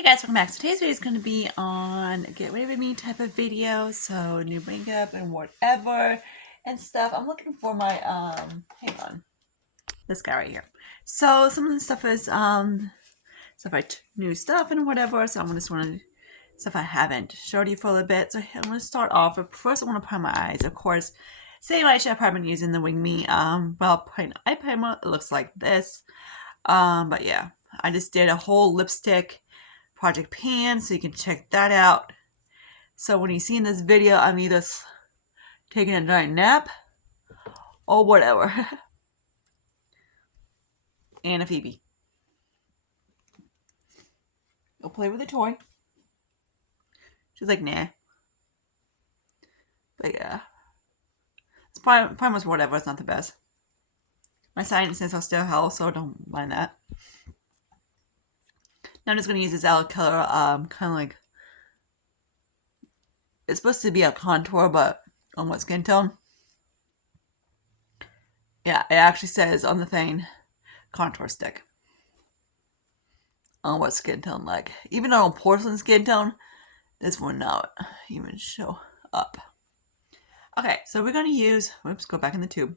Hey guys, welcome back. So today's video is going to be on get ready with me type of video. So new makeup and whatever and stuff. I'm looking for my hang on, this guy right here. So some of the stuff is stuff new stuff and whatever. So I'm just want to stuff I haven't showed you for a little bit. So I'm going to start off. But first, I want to prime my eyes. Of course, same eyeshadow I've been using the Wing Me plain eye primer. It looks like this. But yeah, I just did a whole lipstick project pan, so you can check that out. So when you see in this video, I'm either taking a giant nap or whatever. And a Phoebe. Go play with a toy. She's like, nah. But yeah. It's primer's whatever, it's not the best. My sinuses are still hell, so don't mind that. Now I'm just gonna use this L color, kind of like, it's supposed to be a contour, but on what skin tone? Yeah, it actually says on the thing, contour stick. On what skin tone, like, even on porcelain skin tone, this will not even show up. Okay, so we're gonna use, whoops, go back in the tube.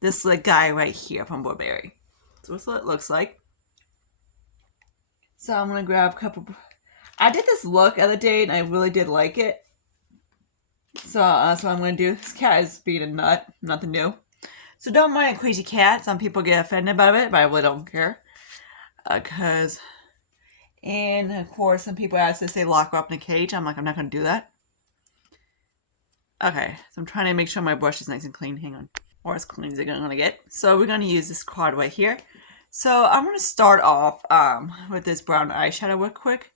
This like guy right here from Burberry. So that's what it looks like. So I'm gonna grab a couple. I did this look the other day and I really did like it. So that's what I'm gonna do. This cat is being a nut, nothing new. So don't mind a crazy cat. Some people get offended by it, but I really don't care. And of course, some people ask to say lock her up in a cage. I'm like, I'm not gonna do that. Okay, so I'm trying to make sure my brush is nice and clean. Hang on. Or as clean as it's gonna get. So we're gonna use this card right here. So I'm gonna start off with this brown eyeshadow real quick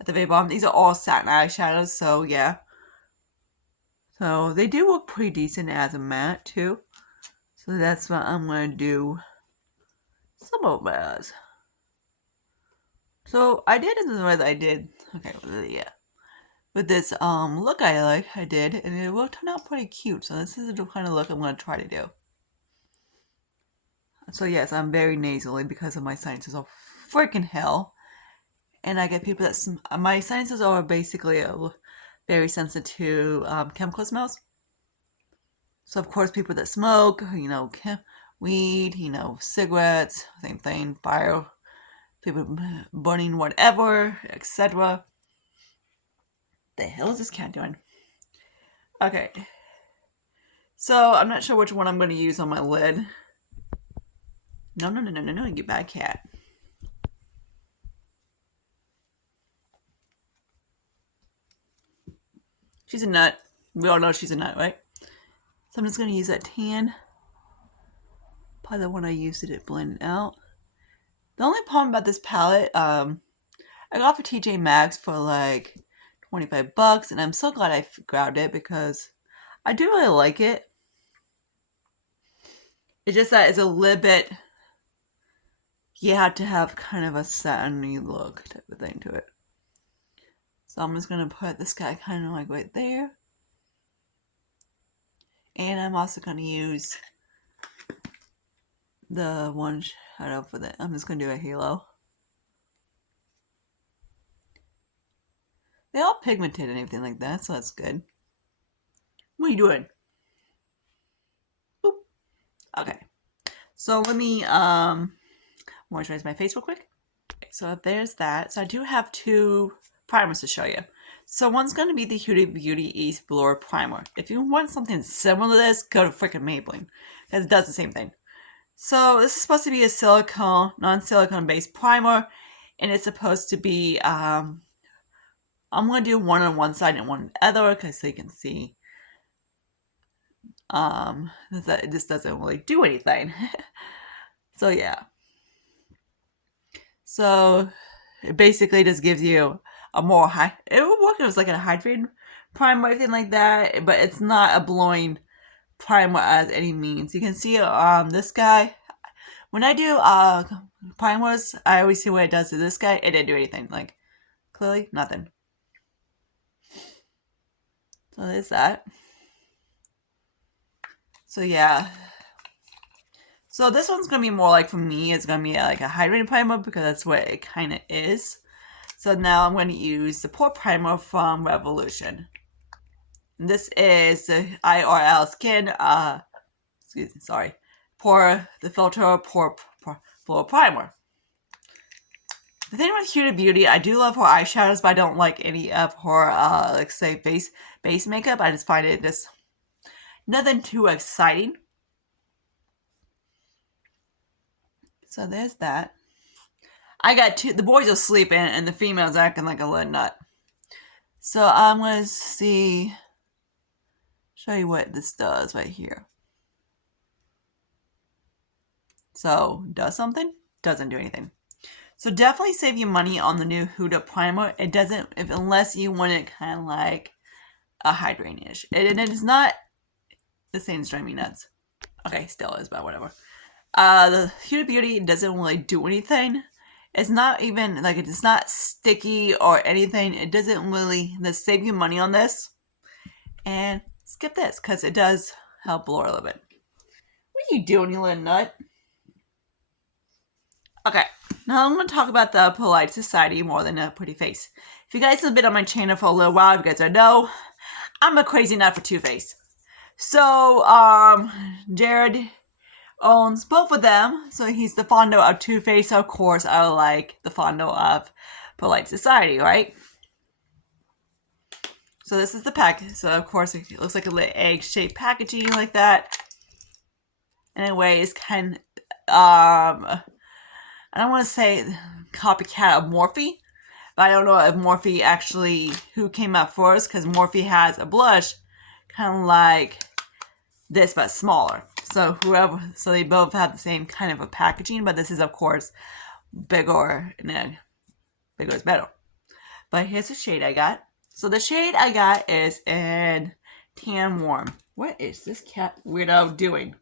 at the very bottom. These are all satin eyeshadows, so yeah. So they do look pretty decent as a matte too. So that's what I'm gonna do some of them as. So I did in the way that I did. Okay, yeah. With this look I did, and it will turn out pretty cute. So this is the kind of look I'm gonna try to do. So yes, I'm very nasally because of my sinuses are freaking hell. And I get people that, my sinuses are basically very sensitive to chemical smells. So of course people that smoke, weed, cigarettes, same thing, fire, people burning whatever, etc. The hell is this cat doing? Okay. So I'm not sure which one I'm going to use on my lid. No, you bad cat. She's a nut. We all know she's a nut, right? So I'm just going to use that tan. Probably the one I used it blended out. The only problem about this palette, I got for TJ Maxx for like 25 bucks, and I'm so glad I grabbed it because I do really like it. It's just that it's a little bit, you have to have kind of a satiny look type of thing to it. So I'm just going to put this guy kind of like right there. And I'm also going to use the one shadow for that. I'm just going to do a halo. They're all pigmented and everything like that, so that's good. What are you doing? Boop. Okay. So let me moisturize my face real quick. Okay, so there's that. So I do have two primers to show you. So one's going to be the Huda Beauty East Blur Primer. If you want something similar to this, go to freaking Maybelline, because it does the same thing. So this is supposed to be a silicone, non-silicone based primer, and it's supposed to be, I'm going to do one on one side and one on the other, because so you can see, this doesn't really do anything. So yeah. So it basically just gives you a more it would work as like a hydrating primer or anything like that, but it's not a blowing primer as any means. You can see this guy, when I do primers, I always see what it does to this guy. It didn't do anything, like clearly nothing. So there's that. So yeah, so this one's gonna be more like, for me, it's gonna be like a hydrating primer because that's what it kind of is. So now I'm going to use the pore primer from Revolution. This is the IRL Skin, Pore the Filter Pore Primer. The thing with Huda Beauty, I do love her eyeshadows, but I don't like any of her, like say, base makeup. I just find it just nothing too exciting. So there's that. I got the boys are sleeping and the female's acting like a little nut. So I'm going to show you what this does right here. So, does something? Doesn't do anything. So definitely save you money on the new Huda primer. It doesn't, unless you want it kind of like a hydrating-ish. It is not, this thing's driving me nuts. Okay, still is, but whatever. The Huda Beauty doesn't really do anything. It's not even, like, it's not sticky or anything. It doesn't really save you money on this. And skip this, because it does help blur a little bit. What are you doing, you little nut? Okay, now I'm going to talk about the Polite Society more than a pretty face. If you guys have been on my channel for a little while, you guys already know, I'm a crazy nut for Too Faced. So, Jared owns both of them, so he's the founder of Too Faced. So of course, I like the founder of Polite Society, right? So this is the pack. So of course, it looks like a little egg-shaped packaging like that. Anyway, it's kind of, I don't want to say copycat of Morphe, but I don't know if Morphe actually, who came out first, because Morphe has a blush kind of like this, but smaller. So they both have the same kind of a packaging, but this is, of course, bigger, and then bigger is better. But here's the shade I got. So the shade I got is in Tan Warm. What is this cat weirdo doing?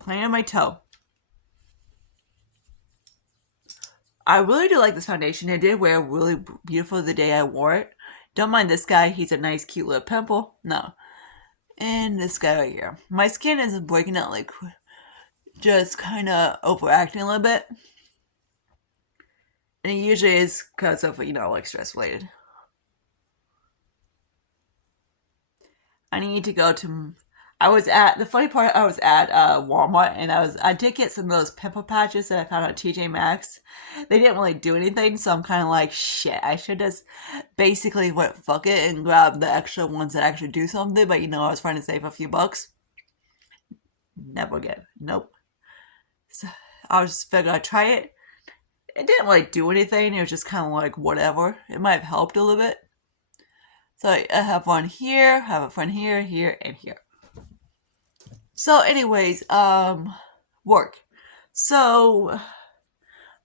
Playing on my toe. I really do like this foundation. I did wear really beautiful the day I wore it. Don't mind this guy. He's a nice, cute little pimple. No. And this guy right here. My skin is breaking out, like, just kind of overacting a little bit. And it usually is because of, like, stress related. I need to go to... the funny part, I was at Walmart, and I did get some of those pimple patches that I found on TJ Maxx. They didn't really do anything, so I'm kind of like, shit, I should just basically went fuck it and grab the extra ones that actually do something, but I was trying to save a few bucks. Never again. Nope. So I was just figured I'd try it. It didn't really do anything, it was just kind of like, whatever. It might have helped a little bit. So I have one here, have one here, here, and here. So anyways, work. So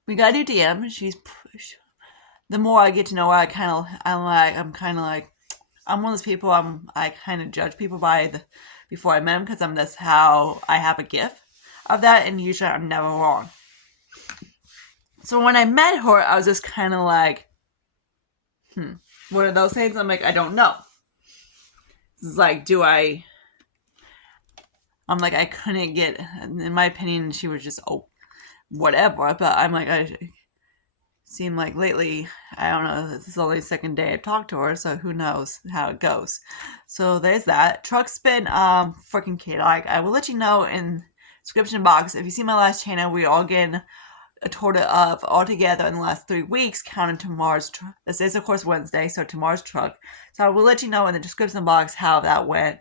we got a new DM. The more I get to know her, I'm one of those people, I kind of judge people before I met them, because that's how I have a gift of that, and usually I'm never wrong. So when I met her, I was just kind of like, one of those things, I'm like, I don't know. It's like, I'm like, I couldn't get, in my opinion, she was just, whatever. But I'm like, I seem like lately, I don't know, this is only the second day I've talked to her, so who knows how it goes. So there's that. Truck's been freaking chaotic. I will let you know in the description box. If you see my last channel, we're all getting a total of altogether in the last 3 weeks, counting tomorrow's truck. This is, of course, Wednesday, so tomorrow's truck. So I will let you know in the description box how that went,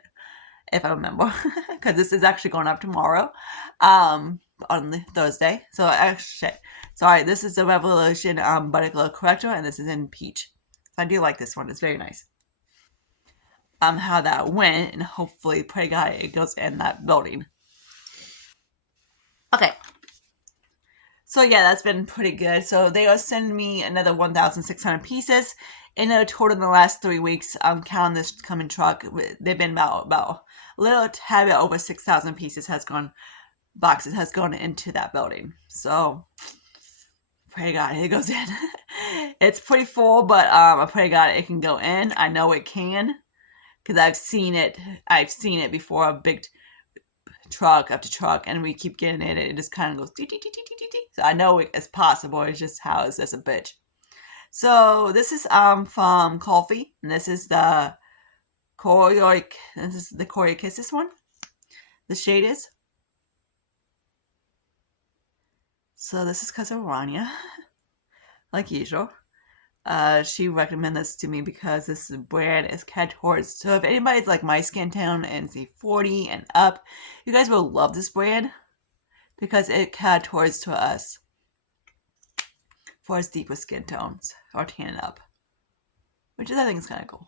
if I remember, because this is actually going up tomorrow, on the Thursday. So actually, sorry, this is the Revolution Butter Glow Corrector, and this is in Peach. So I do like this one. It's very nice. How that went, and hopefully, pray God, it goes in that building. Okay. So yeah, that's been pretty good. So they are sending me another 1,600 pieces. In a total in the last 3 weeks, I'm counting this coming truck. They've been about a little tad bit over 6,000 pieces boxes has gone into that building. So pray God it goes in. It's pretty full, but I pray God it can go in. I know it can, because I've seen it before. A big truck after truck, and we keep getting it. It just kind of goes dee, dee, dee, dee, dee, dee. So I know it's possible. It's just how is this a bitch. So this is from Coffee, and this is the Koyoik. This is the Koyoik Kisses one. The shade is. So this is because of Rania, like usual. She recommended this to me because this brand is catered towards. So if anybody's like my skin tone and say 40 and up, you guys will love this brand because it catered towards to us for us deeper skin tones or tan up, which is I think is kind of cool.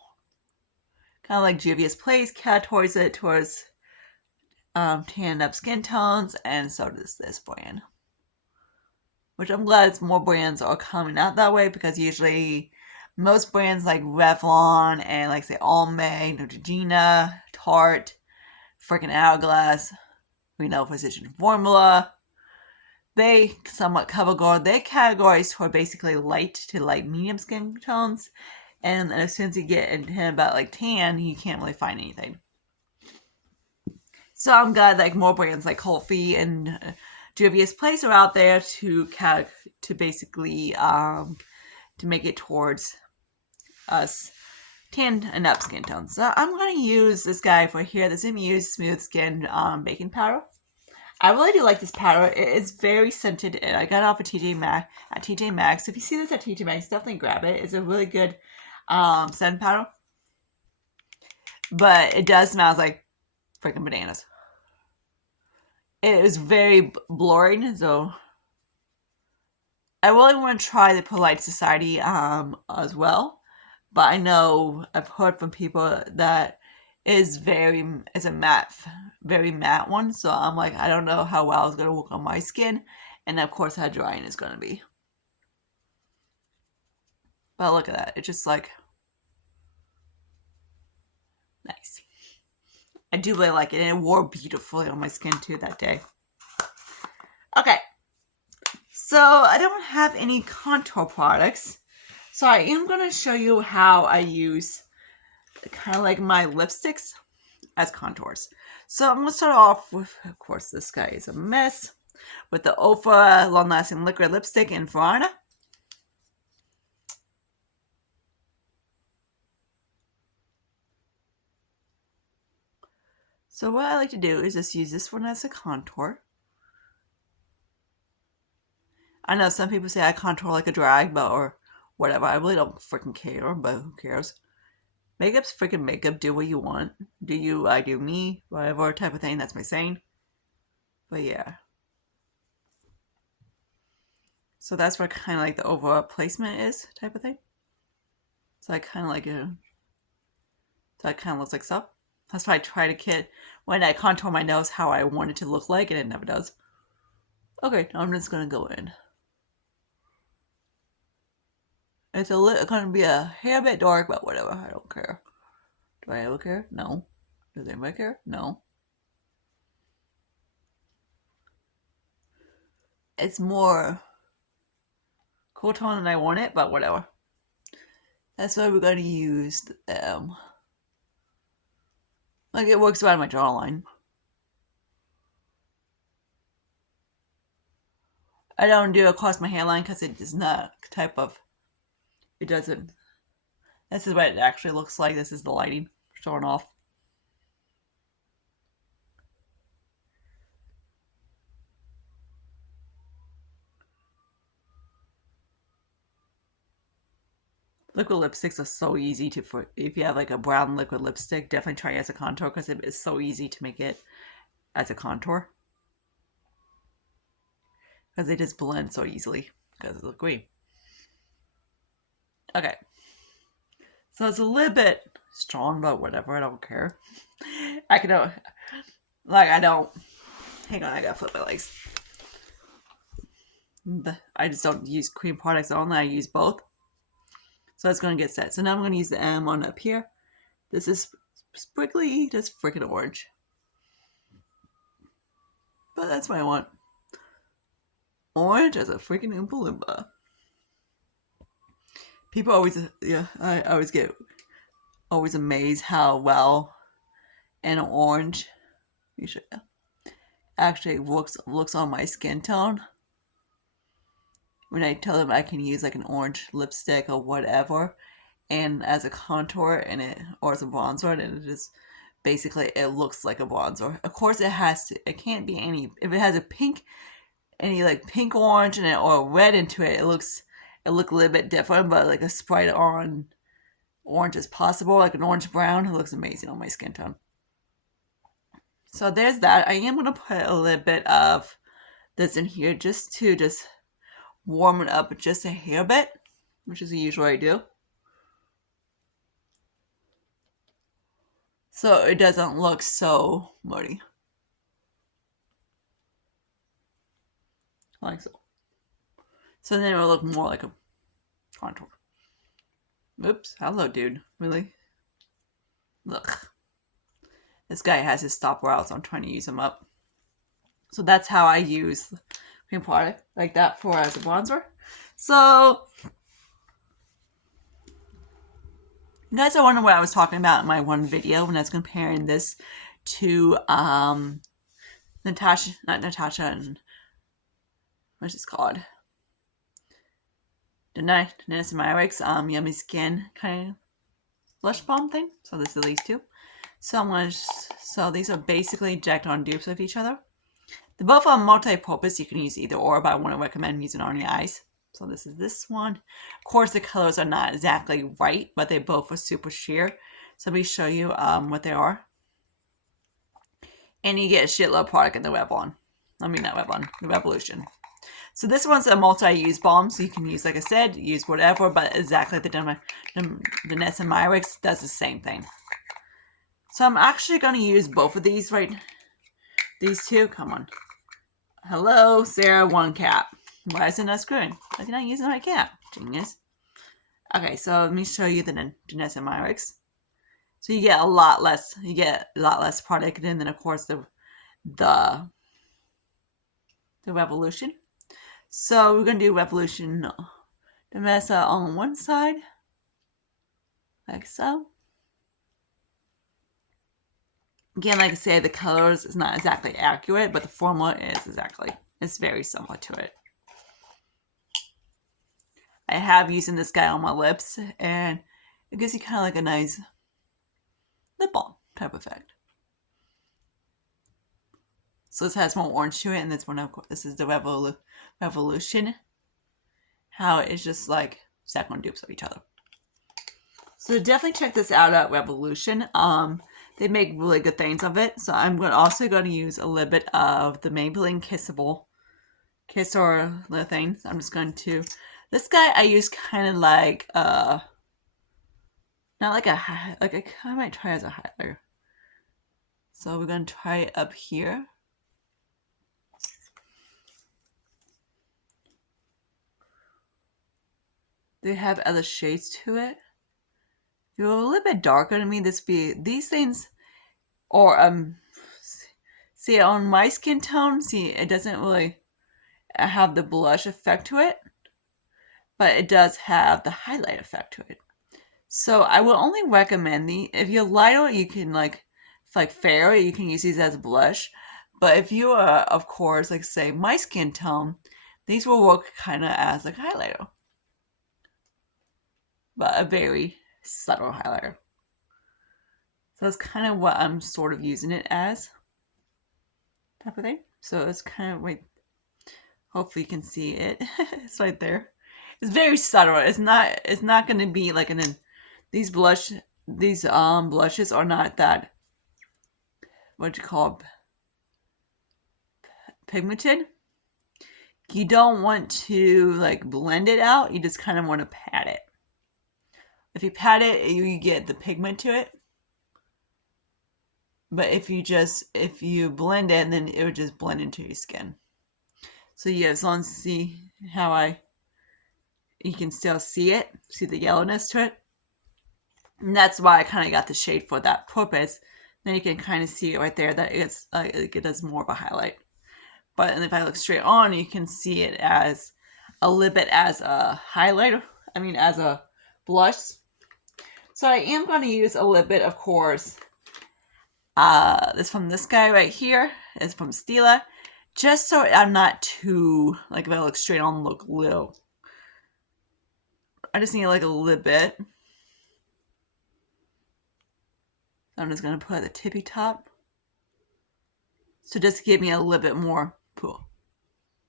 Kind of like Juvia's Place catered towards it towards tan up skin tones, and so does this brand. Which I'm glad more brands are coming out that way because usually most brands like Revlon and like say Almay, Neutrogena, Tarte, freaking Hourglass, we know Physician Formula, they somewhat cover their categories for basically light to light medium skin tones, and as soon as you get into about like tan, you can't really find anything. So I'm glad like more brands like Colfi and Juvia's Place are out there to basically to make it towards us tan and up skin tones. So I'm going to use this guy for here, this Immuse Smooth Skin Baking Powder. I really do like this powder. It is very scented, and I got it off of TJ Maxx. So if you see this at TJ Maxx, definitely grab it. It's a really good scent powder. But it does smell like freaking bananas. It is very blurring, so I really want to try the Polite Society as well. But I know I've heard from people that is a matte, very matte one. So I'm like, I don't know how well it's going to work on my skin. And of course how drying it's going to be. But look at that. It's just like, nice. I do really like it. And it wore beautifully on my skin too that day. Okay. So I don't have any contour products. So I am going to show you how I use kind of like my lipsticks as contours. So I'm going to start off with, of course, this guy is a mess, with the Ofra Long Lasting Liquid Lipstick in Verona. So what I like to do is just use this one as a contour. I know some people say I contour like a drag, but or whatever. I really don't freaking care, but who cares? Makeup's freaking makeup. Do what you want. Do you, I do me, whatever type of thing. That's my saying. But yeah. So that's what kind of like the overall placement is, type of thing. So I kind of like it. So it kind of looks like so. That's why I try to get, when I contour my nose, how I want it to look like, and it never does. Okay, now I'm just going to go in. It's going to be a hair bit dark, but whatever. I don't care. Do I ever care? No. Does anybody care? No. It's more cool tone than I want it, but whatever. That's why we're going to use like it works around my jawline. I don't do it across my hairline because it is not type of, it doesn't. This is what it actually looks like. This is the lighting showing off. Liquid lipsticks are so easy to, if you have like a brown liquid lipstick, definitely try it as a contour because it is so easy to make it as a contour. Because they just blend so easily because it looks green. Okay. So it's a little bit strong, but whatever, I don't care. I can, I don't, hang on, I gotta flip my legs. I just don't use cream products only, I use both. So it's going to get set. So now I'm going to use the M on up here. This is sprinkly, just freaking orange. But that's what I want. Orange as a freaking Oompa Loompa. People always, I always get amazed how well an orange, let me show you, actually looks on my skin tone. When I tell them I can use like an orange lipstick or whatever, and as a contour and or as a bronzer, and it just basically it looks like a bronzer. Of course, it can't be any. If it has a pink, any like pink orange in it or red into it, it looks a little bit different. But like a sprite on orange as possible, like an orange brown, it looks amazing on my skin tone. So there's that. I am gonna put a little bit of this in here just to warm it up just a hair bit, which is usually I do. So it doesn't look so muddy. Like so. So then it will look more like a contour. Oops. Hello, dude. Really? Look. This guy has his stop brows, so I'm trying to use them up. So that's how I use cream product like that for as a bronzer. So you guys are wondering what I was talking about in my one video when I was comparing this to Natasha, not Natasha, and what's this called? Dennis Meyericks Yummy Skin kind of blush balm thing. So this is these two. So these are basically jacked-on dupes of each other. They're both are multi-purpose. You can use either or, but I want to recommend using on your eyes. So this is this one. Of course, the colors are not exactly right, but they both are super sheer. So let me show you what they are. And you get a shitload of product in the Revlon. I mean, not Revlon, the Revolution. So this one's a multi-use balm, so you can use, like I said, use whatever, but exactly the Dennis and Meyericks does the same thing. So I'm actually going to use both of these, right? These two, come on. Hello, Sarah, one cap. Why is it not screwing? Why did I use the right cap? Genius. Okay, so let me show you the Dennis and Meyericks. So you get a lot less product, and then of course the Revolution. So we're gonna do Revolution Dennis on one side, like so. Again, like I say, the colors is not exactly accurate, but the formula is exactly. It's very similar to it. I have using this guy on my lips, and it gives you kind of like a nice lip balm type effect. So this has more orange to it, and this one, of course, this is the Revolution. How it's just like second dupes of each other. So definitely check this out at Revolution. They make really good things of it. So I'm also going to use a little bit of the Maybelline Kiss or little things. I'm just going to. This guy I use kind of like not like I might try as a highlighter. So we're going to try it up here. They have other shades to it. If you're a little bit darker than me, these things, or see on my skin tone, see it doesn't really have the blush effect to it, but it does have the highlight effect to it. So I will only recommend if you're lighter, you can like fair, you can use these as blush. But if you are, of course, like say my skin tone, these will work kind of as like highlighter, but a very subtle highlighter. So that's kind of what I'm sort of using it as, type of thing. So it's kind of like, hopefully you can see it. It's right there. It's very subtle. It's not going to be like these blushes are not that, what you call, pigmented. You don't want to like blend it out. You just kind of want to pat it. If you pat it, you get the pigment to it. But if you blend it, then it would just blend into your skin. So yeah, as long as you see how you can still see it, see the yellowness to it. And that's why I kind of got the shade for that purpose. Then you can kind of see it right there that it does more of a highlight. But if I look straight on, you can see it as a little bit as a highlighter. I mean, as a blush. So I am going to use a little bit, of course. This from this guy right here is from Stila. Just so I'm not too, like if I look straight on, look little. I just need like a little bit. So I'm just going to put the tippy top. So just give me a little bit more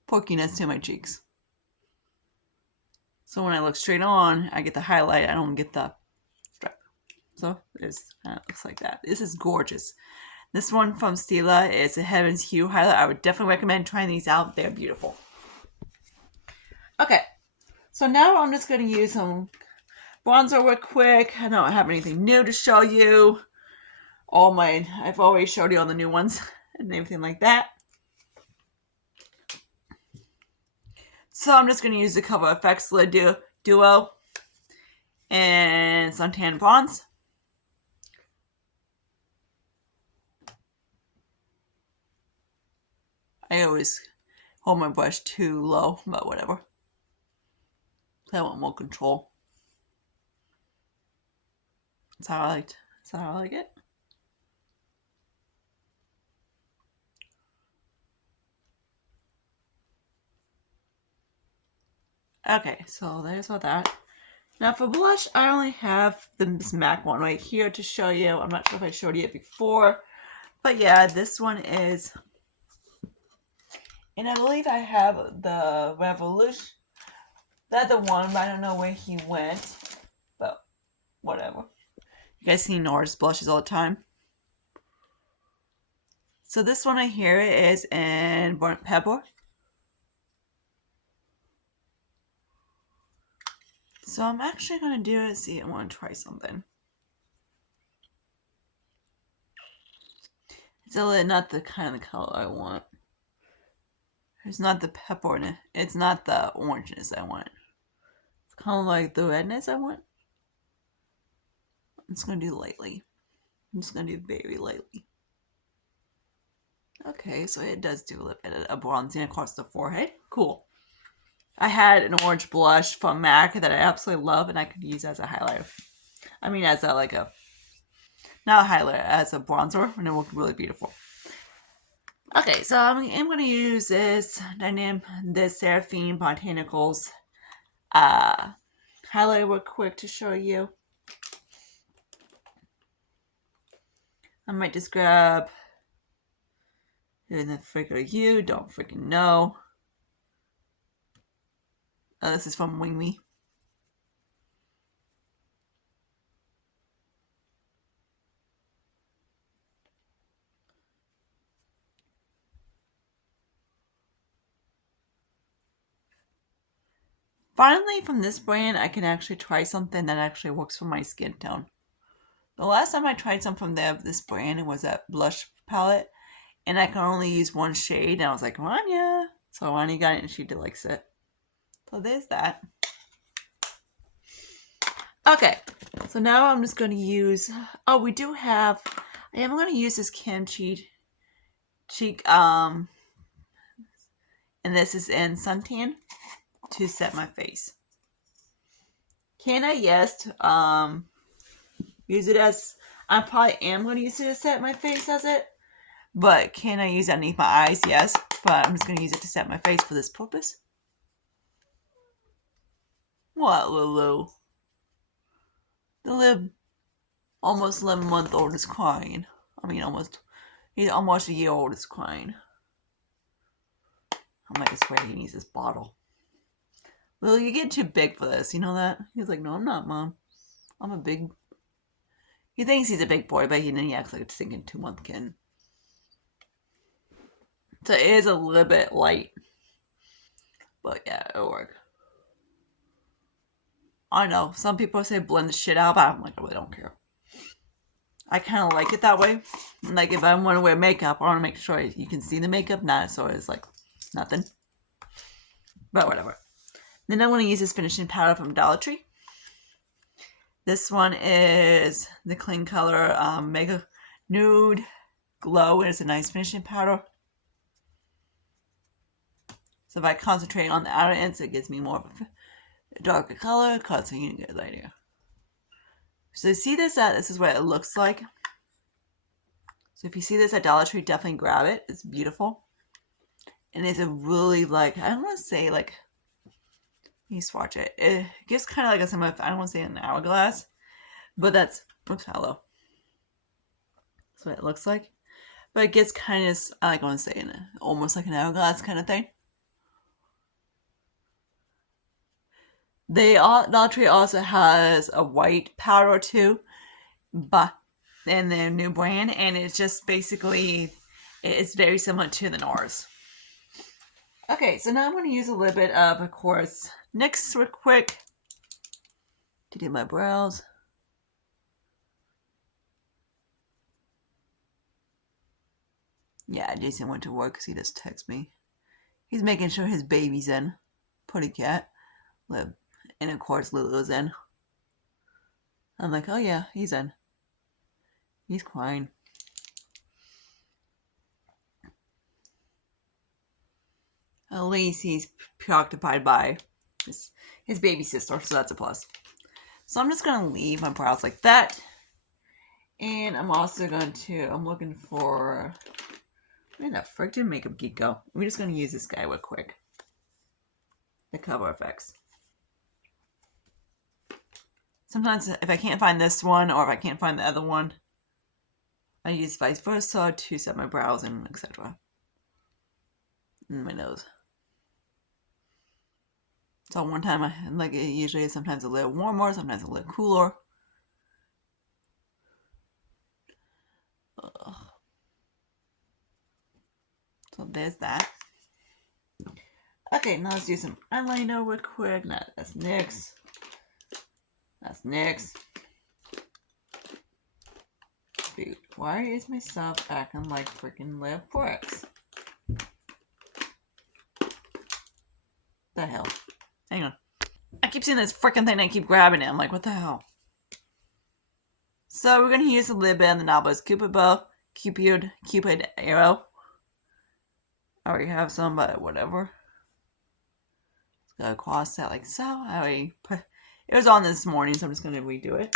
porkiness to my cheeks. So when I look straight on, I get the highlight. I don't get the stripe. So it looks like that. This is gorgeous. This one from Stila is a Heaven's Hue highlight. I would definitely recommend trying these out. They're beautiful. Okay, so now I'm just going to use some bronzer real quick. I don't have anything new to show you. I've already showed you all the new ones and everything like that. So I'm just going to use the Cover FX Lid Duo and Suntan Bronze. I always hold my brush too low, but whatever. I want more control. That's how I like it. Okay, so there's all that. Now for blush, I only have this MAC one right here to show you. I'm not sure if I showed you it before, but yeah, this one is, and I believe I have the Revolution. That's the one, but I don't know where he went, but whatever. You guys see Nora's blushes all the time. So this one right here is in Burnt Pepper. So I'm actually going to do it. See, I want to try something. It's not the kind of color I want. It's not the pepper in it. It's not the orangeness I want. It's kind of like the redness I want. I'm just going to do lightly. I'm just going to do very lightly. Okay, so it does do a little bit of bronzing across the forehead. Cool. I had an orange blush from MAC that I absolutely love, and I could use as a highlighter. I mean, as a not a highlighter, as a bronzer, and it looked really beautiful. Okay, so I'm going to use this Seraphine Botanicals highlighter real quick to show you. I might just grab the figure you don't freaking know. This is from Wing Me. Finally, from this brand, I can actually try something that actually works for my skin tone. The last time I tried something from this brand, it was that blush palette, and I can only use one shade, and I was like, Rania. So Rania got it, and she likes it. So there's that. Okay, so now I'm just going to use, I am going to use this Kim Cheek, and this is in Suntan to set my face. Can I? Yes. Use it as, I probably am going to use it to set my face as it, but can I use it underneath my eyes? Yes, but I'm just going to use it to set my face for this purpose. What, Lulu? The almost 11-month-old is crying. I mean, he's almost a year old is crying. I'm like, I swear he needs this bottle. Lil, you get too big for this. You know that? He's like, no, I'm not, Mom. I'm a big... He thinks he's a big boy, but then he acts like a stinking 2-month kid. So it is a little bit light. But yeah, it'll work. I know. Some people say blend the shit out, but I'm like, I really don't care. I kind of like it that way. Like, if I want to wear makeup, I want to make sure you can see the makeup, not so it's like nothing. But whatever. Then I want to use this finishing powder from Dollar Tree. This one is the Clean Color Mega Nude Glow, and it's a nice finishing powder. So if I concentrate on the outer ends, it gives me more of a darker color, causing you to get a good idea. So you see this this is what it looks like. So if you see this at Dollar Tree, definitely grab it. It's beautiful. And it's a really, like, I don't want to say, like, let me swatch it. It gives kind of like a some of, I don't want to say an hourglass, but that's, oops, hello. That's what it looks like. But it gets kind of, I like want to say, almost like an hourglass kind of thing. Daughtry also has a white powder too, but in their new brand, and it's just basically, it's very similar to the NARS. Okay, so now I'm going to use a little bit of course, NYX real quick to do my brows. Yeah, Jason went to work because he just texted me. He's making sure his baby's in. Putty cat. And of course Lulu's in. I'm like, oh yeah, he's in. He's crying. At least he's preoccupied by his baby sister, so that's a plus. So I'm just going to leave my brows like that. And I'm also going to, I'm looking for, where the frick did Makeup Geek go? We're just going to use this guy real quick. The Cover FX. Sometimes if I can't find this one, or if I can't find the other one, I use vice versa to set my brows and etc. And my nose. So one time I like it usually is sometimes a little warmer, sometimes a little cooler. Ugh. So there's that. Okay, now let's do some eyeliner real quick. No, that's NYX. That's NYX. Dude, why is my stuff acting like freaking lip bricks? The hell? Hang on. I keep seeing this freaking thing and I keep grabbing it. I'm like, what the hell? So we're going to use a little bit of the Nabos Cupid bow. Cupid arrow. I already have some, but whatever. Just go across that like so. I already put, it was on this morning, so I'm just going to redo it.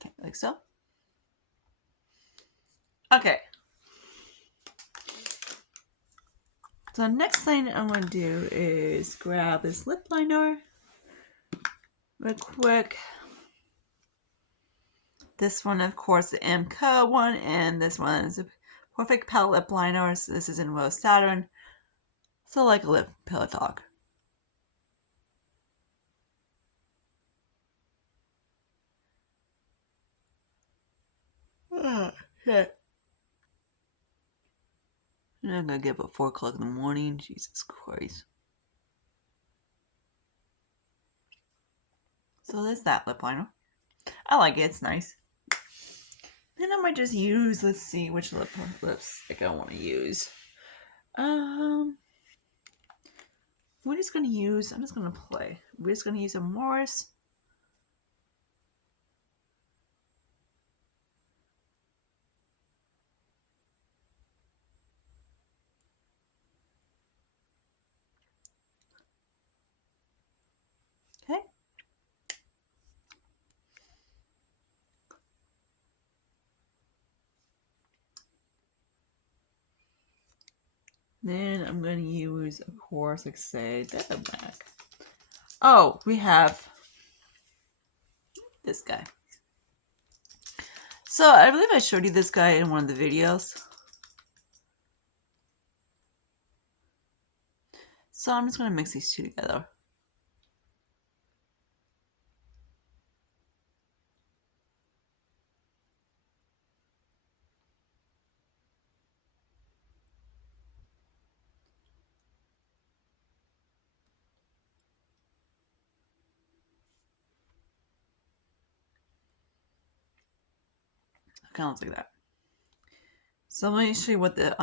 Okay, like so. Okay. So the next thing I'm going to do is grab this lip liner real quick. This one, of course, the MCO one, and this one is a Perfect Palette Lip Liner. So this is in Rose Saturn. So like a lip pillow talk. Shit. And I'm going to get up at 4 o'clock in the morning. Jesus Christ. So there's that lip liner. I like it. It's nice. Then I might just use, let's see which lipstick I want to use. We're just going to use, I'm just going to play. We're just going to use a Morris. Okay. Then I'm going to use, of course, like say, that's a back. Oh, we have this guy. So I believe I showed you this guy in one of the videos. So I'm just going to mix these two together. Kind of looks like that. So let me show you what the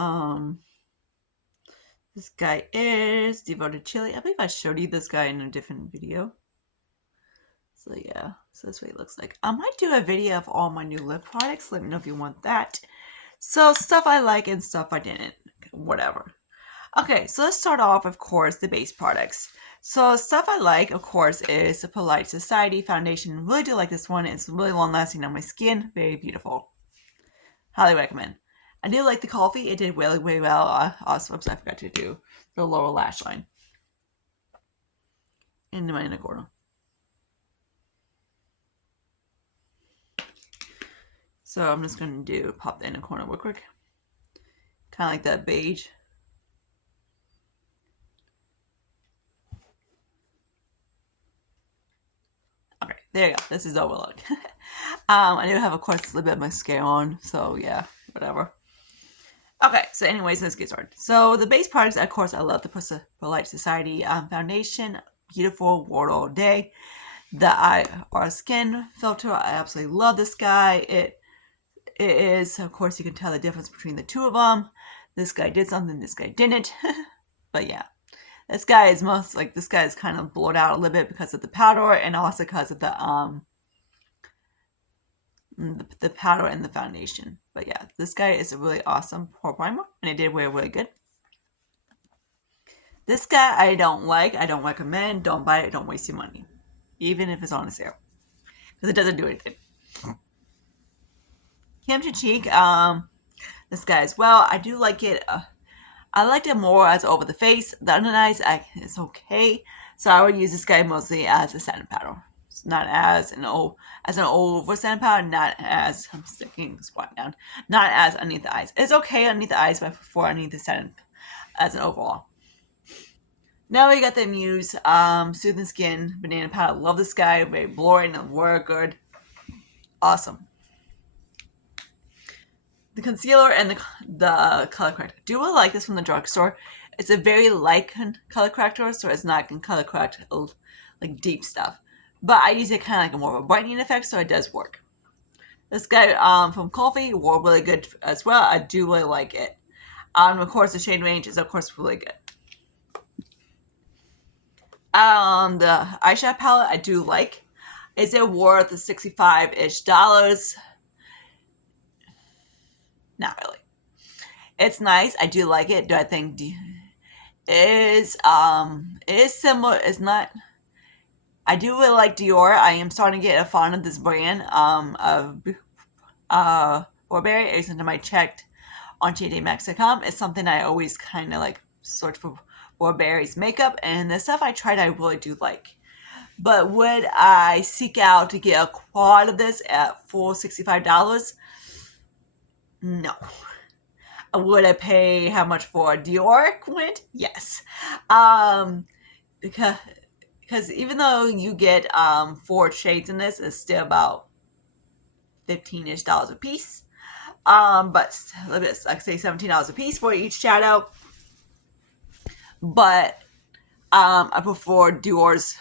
this guy is. Devoted Chili. I believe I showed you this guy in a different video. So yeah, so that's what he looks like. I might do a video of all my new lip products. Let me know if you want that. So stuff I like and stuff I didn't. Whatever. Okay, so let's start off, of course, the base products. So stuff I like, of course, is the Polite Society foundation. Really do like this one. It's really long lasting on my skin. Very beautiful. Highly recommend. I do like the coffee. It did really, really well. Also, I forgot to do the lower lash line. In my inner corner. So I'm just going to pop the inner corner real quick. Kind of like that beige. Okay, there you go. This is the overlook. I do have, of course, a little bit of mascara on, so yeah, whatever. Okay, so anyways, let's get started. So the base products, of course, I love the Polite Society foundation. Beautiful, wore all day. The IR Skin filter, I absolutely love this guy. It is, of course, you can tell the difference between the two of them. This guy did something, this guy didn't. But yeah, this guy is kind of blurred out a little bit because of the powder and also because of the powder and the foundation. But yeah, this guy is a really awesome pore primer, and it did wear really good. This guy I don't like. I don't recommend. Don't buy it. Don't waste your money, even if it's on a sale, because it doesn't do anything. Kimchi Cheek, this guy as well. I do like it. I liked it more as over the face. The under eyes, it's okay. So I would use this guy mostly as a setting powder. It's not as an over setting powder. Not as I'm squat down. Not as underneath the eyes. It's okay underneath the eyes, but before underneath the setting as an overall. Now we got the Muse Soothing Skin Banana Powder. Love this guy. Very blurry and work good. Awesome. The concealer and the color corrector. Do really like this from the drugstore. It's a very light color corrector, so it's not going to color correct like deep stuff. But I use it kind of like a more of a brightening effect, so it does work. This guy from Coffee wore really good as well. I do really like it. Of course, the shade range is of course really good. The eyeshadow palette I do like. Is it worth the $65-ish? Not really. It's nice. I do like it. Do I think is similar? It's not. I do really like Dior. I am starting to get a fond of this brand of Burberry. Every time I checked on TJMax.com, it's something I always kind of like search for Burberry's makeup, and the stuff I tried I really do like. But would I seek out to get a quad of this at full $65? No. Would I pay how much for a Dior quint? Yes. Because even though you get 4 shades in this, it's still about $15-ish a piece. But a little bit, like say $17 a piece for each shadow. But I prefer Dior's,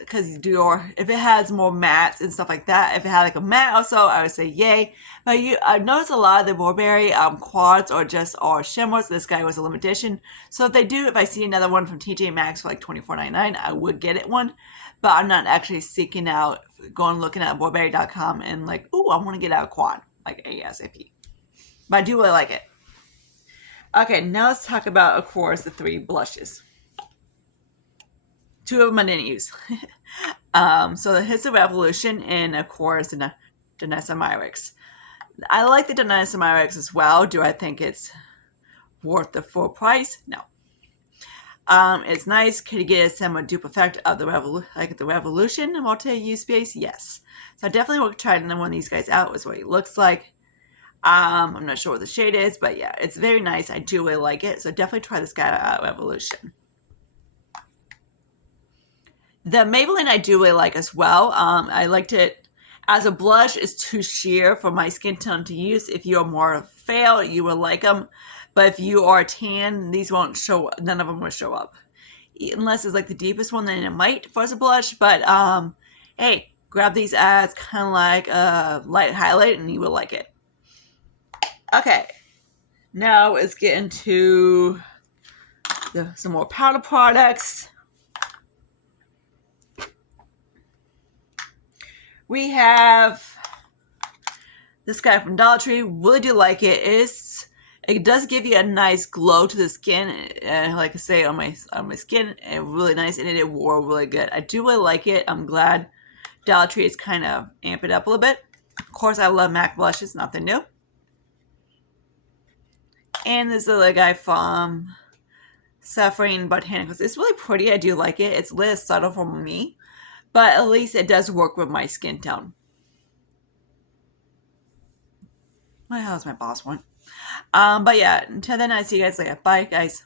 because Dior, if it has more mattes and stuff like that, if it had like a matte also, I would say yay. But I've noticed a lot of the Burberry quads are shimmers. This guy was a limited edition. So if I see another one from TJ Maxx for like $24.99, I would get it one. But I'm not actually seeking out, looking at Burberry.com and like, ooh, I want to get out a quad, like ASAP. But I do really like it. Okay, now let's talk about, of course, the 3 blushes. 2 of them I didn't use. So the Hits of Revolution and, of course, the Danessa Myricks. I like the Danessa Myricks as well. Do I think it's worth the full price? No. It's nice. Could you get a similar dupe effect of the Revolution multi-use base? Yes. So I definitely will try one of these guys out. Is what he looks like. I'm not sure what the shade is, but yeah, it's very nice. I do really like it. So definitely try this guy out, Revolution. The Maybelline I do really like as well. I liked it as a blush. It's too sheer for my skin tone to use. If you are more pale, you will like them. But if you are tan, these won't show. None of them will show up. Unless it's like the deepest one, then it might for as a blush. But hey, grab these as kind of like a light highlight and you will like it. Okay, now let's get into some more powder products. We have this guy from Dollar Tree. Really do like it. It's It does give you a nice glow to the skin, and like I say, on my skin, and really nice, and it wore really good. I do really like it. I'm glad Dollar Tree is kind of amp it up a little bit. Of course, I love MAC blushes, nothing new. And this little guy from Suffering Botanicals. It's really pretty. I do like it. It's a little subtle for me, but at least it does work with my skin tone. What the hell is my boss one? But yeah, until then, I see you guys later. Bye, guys.